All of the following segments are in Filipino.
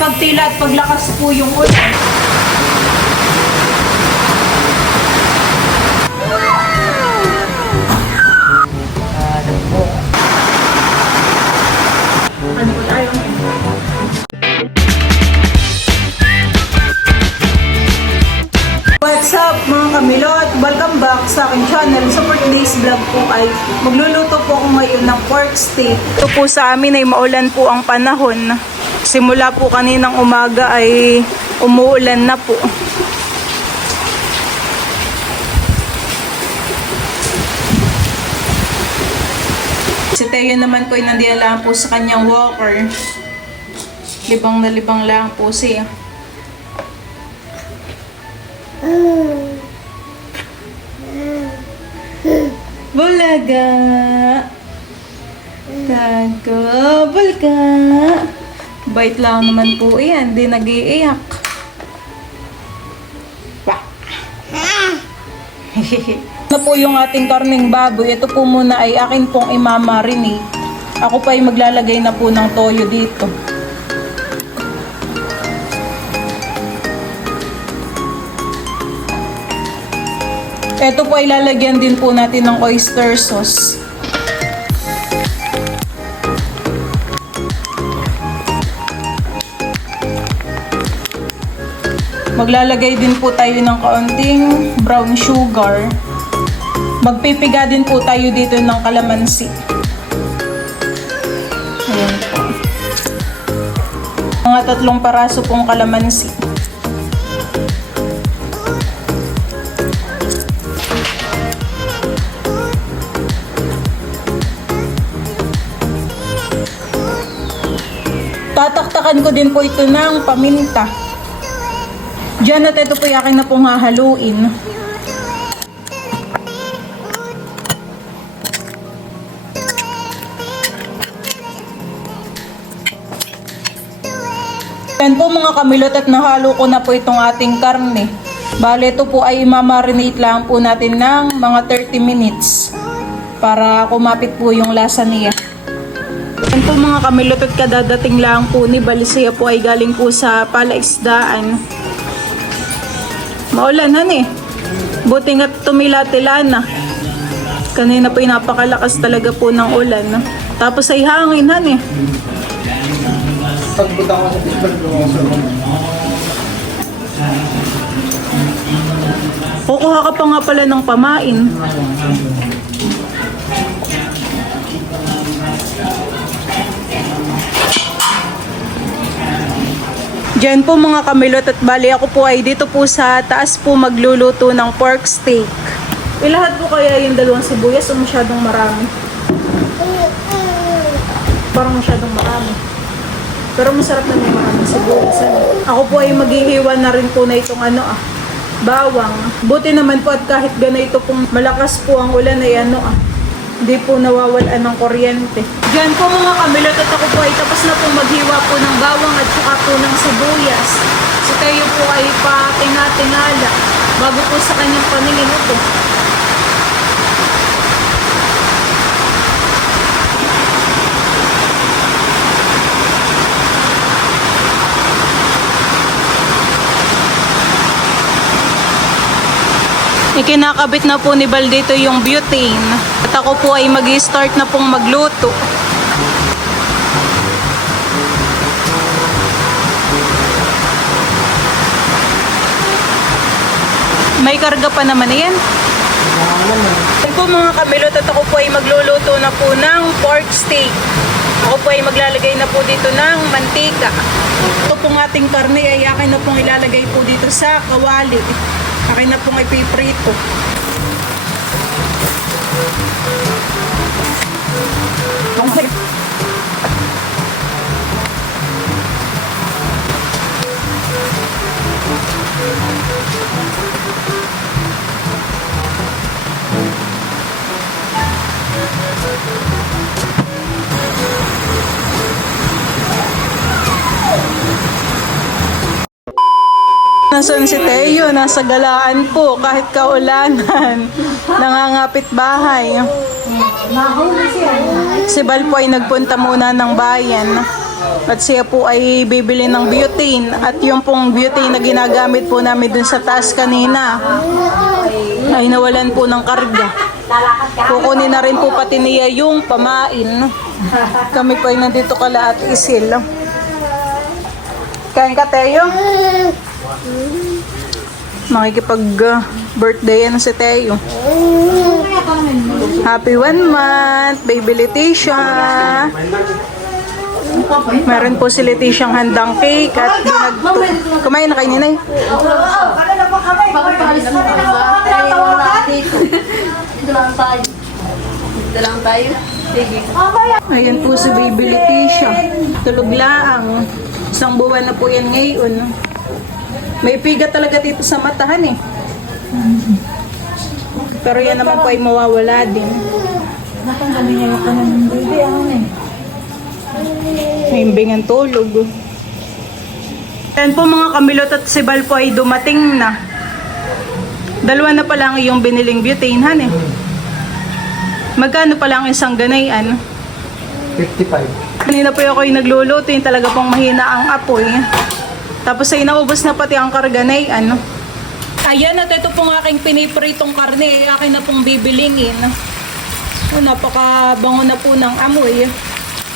pagtila at paglakas po yung ulan. Ano po tayo? What's up mga kamilot? Welcome back sa aking channel. So for today's vlog po ay magluluto po ako ngayon ng pork steak. Ito po sa amin ay maulan po ang panahon. Simula po kaninang umaga ay umuulan na po. Si Teo naman po ay nandiyan lang po sa kanyang walker. Libang na libang lang po siya. Bulaga. Tagabal ka. Bait lang naman po yan. Di nag-iiyak. Ano po yung ating karning baboy? Ito po muna ay akin pong imamarinate. Ako pa ay maglalagay na po ng toyo dito. Ito po ay lalagyan din po natin ng oyster sauce. Maglalagay din po tayo ng kaunting brown sugar. Magpipiga din po tayo dito ng kalamansi. Ayan po. Mga 3 paraso pong kalamansi. Tataktakan ko din po ito ng paminta. Diyan at ito po yung akin na pong hahaluin. Yan po mga kamilot at nahalo ko na po itong ating karne. Bale ito po ay mamarinate lang po natin ng mga 30 minutes para kumapit po yung lasa niya. Yan po mga kamilot at kadadating lang po ni Balisia po ay galing po sa palaisdaan. Maulanan eh. Buti nga tumila-tila na. Kanina po ay napakalakas talaga po ng ulan. Tapos ay hanginan eh. Pagbuta ko sa fishball Kukuha ka pa nga pala ng pamain. Diyan po mga kamilot at bali ako po ay dito po sa taas po magluluto ng pork steak. Ilahat po kaya yung 2 sibuyas o masyadong marami? Parang masyadong marami. Pero masarap na yung maraming sibuyas. Ako po ay maghihiwa na rin po na itong bawang. Buti naman po at kahit ganito pong malakas po ang ulan ay hindi po nawawalan ng kuryente. Diyan po mga kamilot at ako po ay tapos na po maghiwa po ng bawang at saka po ng sibuyas. Si Teo po ay patinga-tingala bago po sa kanyang paningin ito. Ikinakabit na po ni Baldito yung butane. At ako po ay mag-start na pong magluto. May karga pa naman yan. Yan po mga kamilot at ako po ay magluluto na po ng pork steak. Ako po ay maglalagay na po dito ng mantika. Ito pong ating karne ay akin na pong ilalagay po dito sa kawali. Akin na pong ipiprito. Nasaan si Teo? Nasa galaan po kahit kaulanan. Nangangapit bahay. Si Bal po ay nagpunta muna ng bayan. At siya po ay bibili ng butane. At yung pong butane na ginagamit po namin dun sa taas kanina ay nawalan po ng karga. Kukunin na rin po pati niya yung pamain. Kami po ay nandito kala at Isil. Kain ka, Teo? Makikipag birthday yan si Teo. Happy 1 month, baby Leticia. Meron po si Leticiang handang cake at kumain na kayo, Ninay. Dito lang tayo. Sige. Ayan po si baby Leticia. Tulog laang. Isang buwan na po yan ngayon. May piga talaga dito sa matahan eh. Pero yan naman po ay mawawala din. Nakanggabi niya yung kanan ng baby. May imbingan tulog. Ayan po mga kamilot at si Bal po ay dumating na. Dalawa na pa lang yung biniling butane, han eh. Magkano pa lang isang ganayan? 55. Kanina po ako yung nagluluto, yung talaga pong mahina ang apoy. Tapos ay naubos na pati ang karganay, ano. Ayan, at ito pong aking pinipritong karne, akin na pong bibilingin. Oh, napakabango na po ng amoy.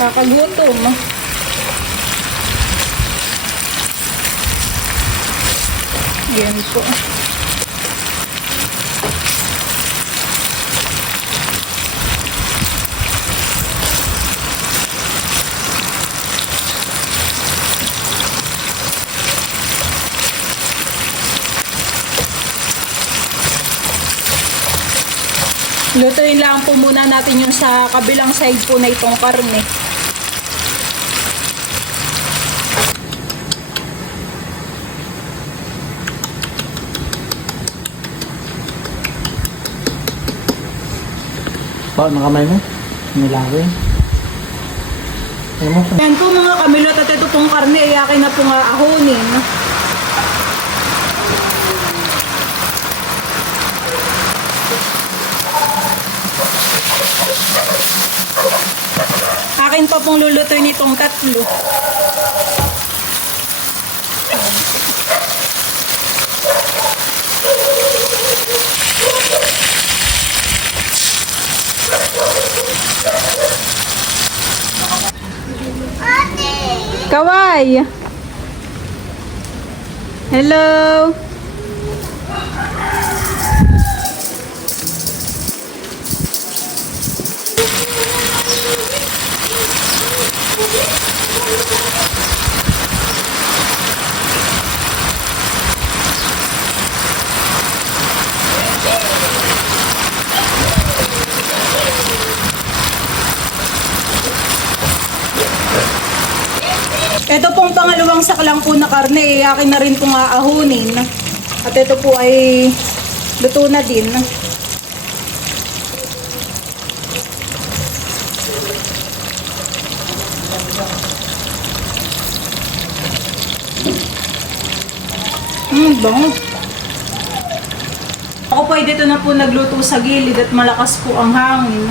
Kakagutom. Ayan po. Lutuin lang po muna natin yung sa kabilang side po na itong karne. Paano kamay mo? Nilawin. Ano mo? Yan po mga kamilot at ito pong karne ay akin na pong aahonin. Akin pa pong lulutuin itong tatlo. Kaway! Hello! Ito pong pangalawang saklang po na karne, akin na rin pong aahunin. At ito po ay luto na din. Bango. Ako po ay dito na po nagluto sa gilid at malakas po ang hangin.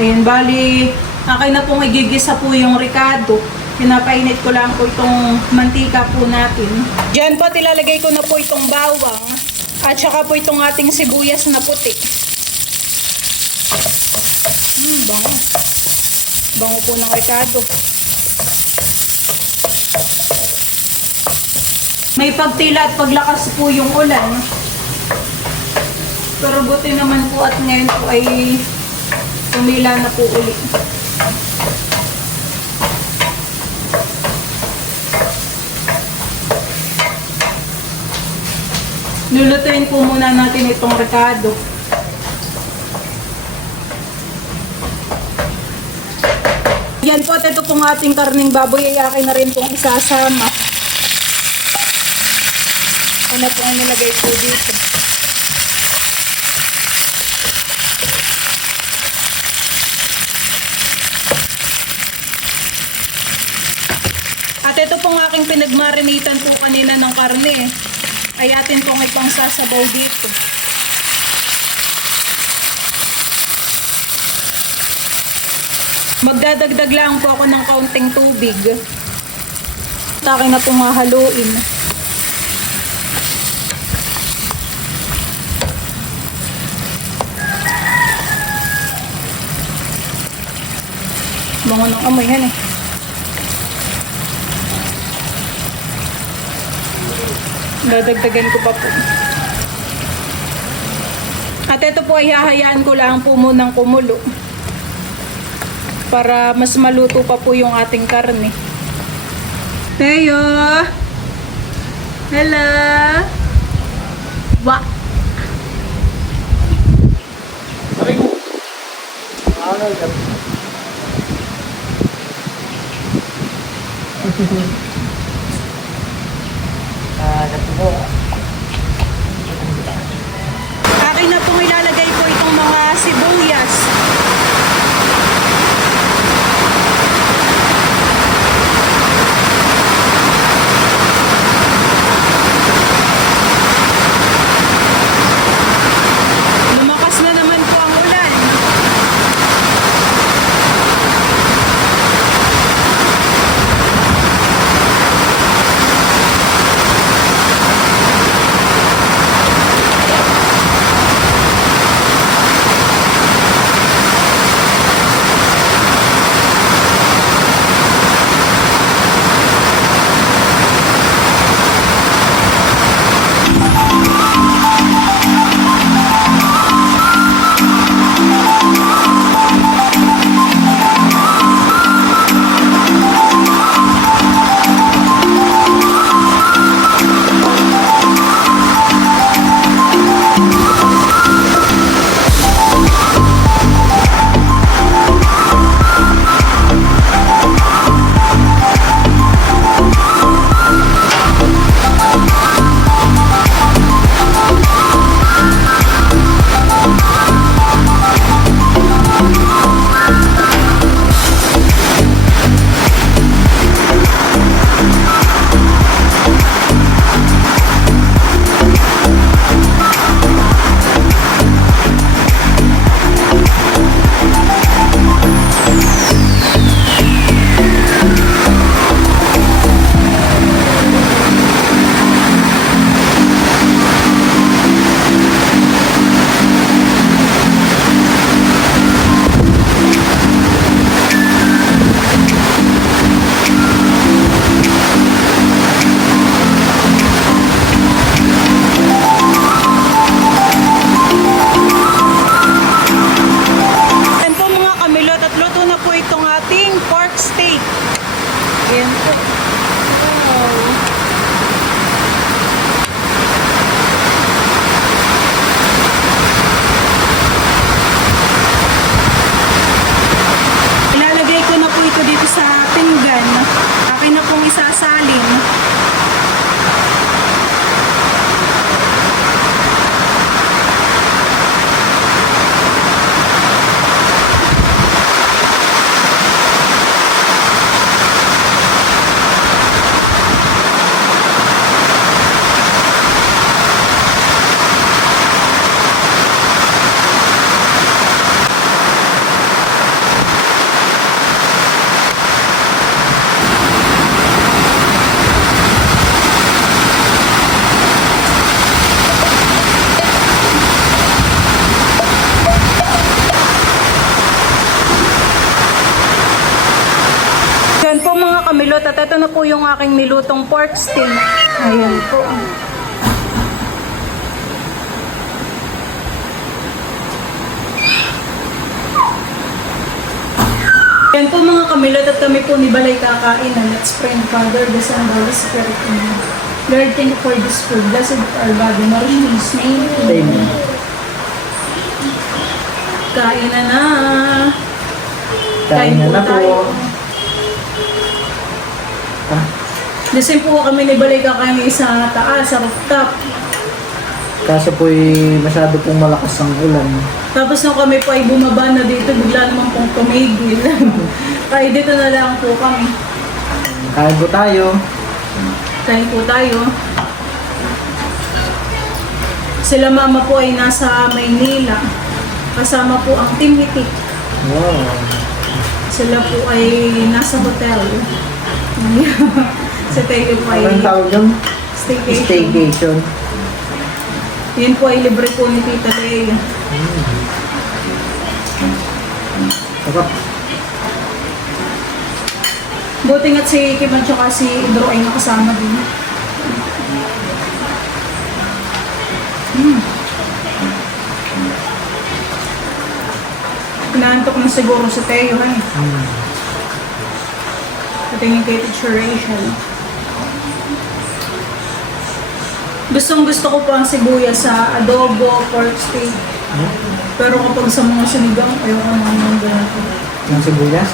Ayun, bali, akin na pong igigisa po yung ricado. Pinapainit ko lang po itong mantika po natin. Diyan po, tilalagay ko na po itong bawang. At saka po itong ating sibuyas na puti. Bango. Bango po ng ricado. May pagtila at paglakas po yung ulan. Pero buti naman po at ngayon po ay tumila na po ulit. Lulutuin po muna natin itong ricado. Yan po at ito pong ating karning baboy ay akin na rin pong isasama. Ano po ang nilagay po dito? At ito pong aking pinagmarinitan po kanina ng karne. Ay atin pong ipang sasabaw dito. Magdadagdag lang po ako ng kaunting tubig. Akin na pong hahaluin. Bango ng amoy yan eh. Dadagdagan ko pa po. At ito po ay hahayaan ko lang po munang kumulo. Para mas maluto pa po yung ating karne. Teo! Hello! Wa! Akin na pong ilalagay po itong mga sibuyas. Lumakas na naman po ang ulan. kamilot at ito na po yung aking nilutong pork steak. Ayan po. Yan po mga kamilot at kami po ni Balay kakain na let's pray and Father, the Son, and the Holy Spirit. Amen. Lord, thank you for this food. Blessed our body, nourish in His name. Amen. Kain na na. Kain na na po. Lasing po kami ni Balay kakain sa taas, sa rooftop. Kaso po masyado pong malakas ang ulan. Tapos nung kami po ay bumaba na dito, bigla naman pong tumigil. Kaya dito na lang po kami. Kain po tayo. Kain po tayo. Sila mama po ay nasa Maynila. Kasama po ang Team Hitik. Wow. Si Sila po ay nasa hotel. Sa Teo po ay Anong tawag yun? staycation. Staycation. Yun po ay libre po ni Tita Lea. Sarap. Buti nga't si Kim at saka si Idro ay nakasama din. Inaantok na siguro sa Teo, ha? Patingin kay Teacher Rachel. Gustong gusto ko po ang sibuyas sa adobo, pork steak. Pero kapag sa mga sinigang, ayoko naman yung ganito. Yung sibuyas?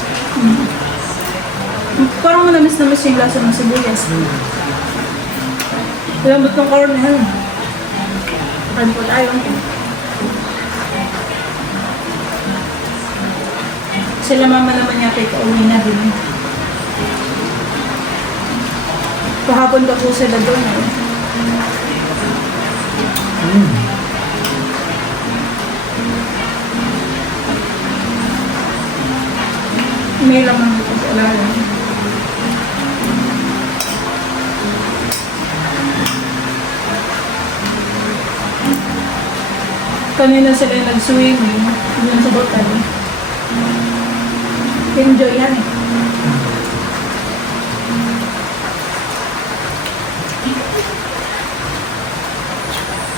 Parang manamis-namis yung lasa ng sibuyas. Lambot ng corn, ha? Kain po tayo. Sila mama naman yata ito, uwi na din. Kahapon ka po sila doon, eh. May lamang dito sa ilalim. Kanina sila yung nag-swimming. Yun sa hotel. Enjoy yan eh.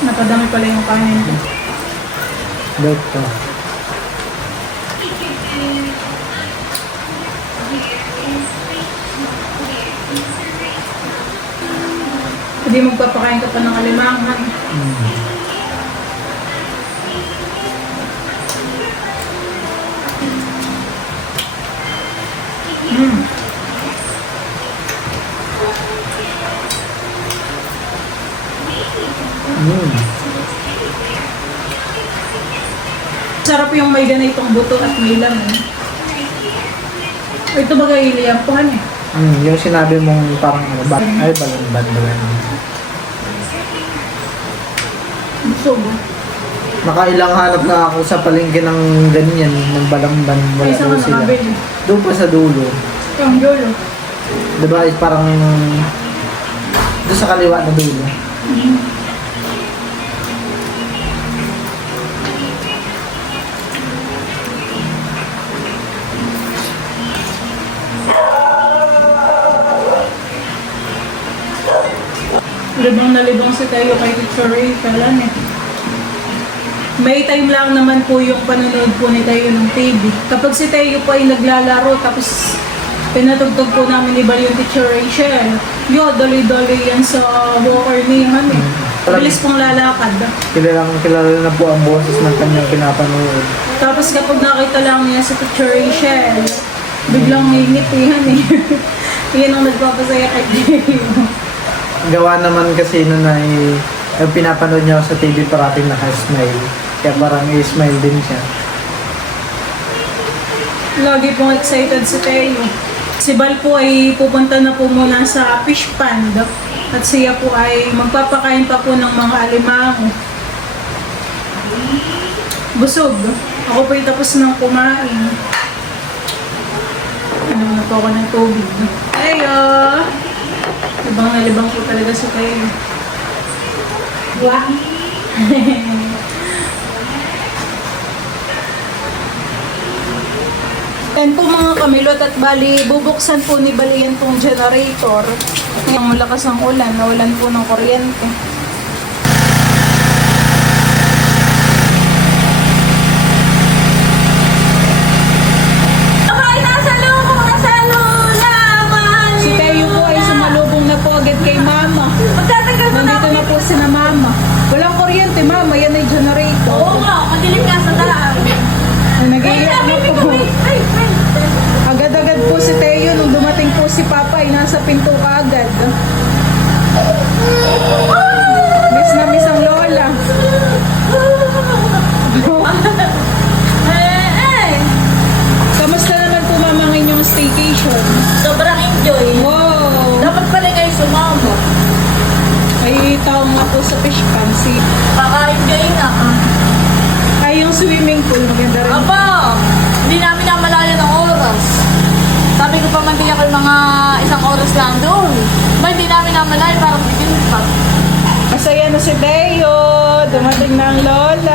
Napadami pala yung kanin ko. Dito. Hindi magpapakain ka pa ng alimangan. Sarap yung may ganitong buto at may laman. Ito ba kayo iliampuhan eh? Yung sinabi mong parang ano, ay balon. Busog. Nakailang hanap na ako sa palengke ng ganyan, ng balamban. Wala Ay, saan daw ka sila. nakabili? Doon pa sa dulo. Yung yolo. Diba, parang doon sa kaliwa na dulo. Libang na libang si Tayo kay Teacher Ray. Kalan eh. May time lang naman po yung panonood po ni Tayo ng TV. Kapag si Tayo po ay naglalaro, tapos pinatugtog po namin ni Bal yung Teacher Rachel. Yo, dali-dali yan sa walker niyan eh. Bilis pong lalakad. Kilala na po ang boses ng kanyang pinapanood. Tapos kapag nakita lang niya si Teacher Rachel, biglang ngingitihan eh. Yan ang nagpapasaya kay Tayo. Gawa naman kasi nun ay yung pinapanood niya sa TV parating naka-smile. Kaya parang i-smile din siya. Lagi pong excited si Tayo. Si Bal po ay pupunta na po muna sa fish pond. At siya po ay magpapakain pa po ng mga alimango. Busog. Ako po ay tapos ng kumain. Ano na po ako ng tubig. Tayo! Libang na libang po talaga si Tayo. Wow! Yan po mga kamilot at bali, bubuksan po ni Bali yan pong generator. Yung malakas ang ulan, nawalan po ng kuryente. Si Tayo po ay sumalubong na po agad kay Mama. Nandito na po si na Mama. Walang kuryente, Mama. Yan ay generator. Oo nga, madilim nga sa daan. Nag-iiyak na po. Agad-agad po si Teo nung dumating po si Papa ay nasa pinto kaagad. Miss na miss ang lola. Kamusta naman po Mama ang inyong staycation? Sobrang enjoy. Wow! Dapat pala ngayon sumama. Ay tao nga po sa fish pond. Kaka-enjoy nga. Ay yung swimming pool, maganda rin. Aba, hindi namin namalaya ng oras. naman ay parang bitin pa. Masaya na si Deo. Dumating na ang lola.